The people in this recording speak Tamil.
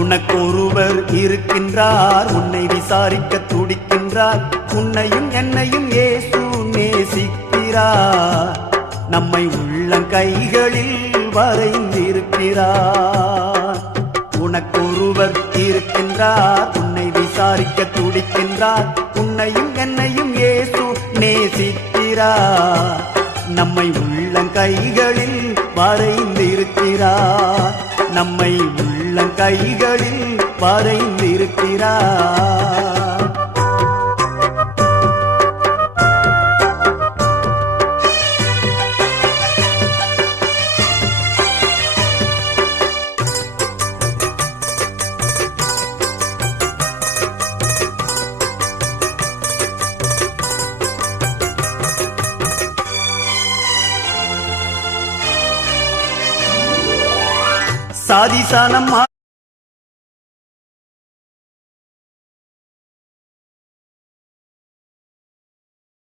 உனக்கொருவர் இருக்கின்றார், உன்னை விசாரிக்க துடிக்கின்றார். உன்னையும் என்னையும் இயேசு நேசிக்கிறார், நம்மை உள்ளங்கைகளில் வரைந்திருக்கிறார். உனக்கொருவர் இருக்கின்றார், உன்னை விசாரிக்க துடிக்கின்றார். உன்னையும் என்னையும் இயேசு நேசிக்கிறார், நம்மை உள்ளங்கைகளில் வரைந்திருக்கிறார். நம்மை உள்ளங்கைகளில் வரைந்திருக்கிறார். சாதிசானம்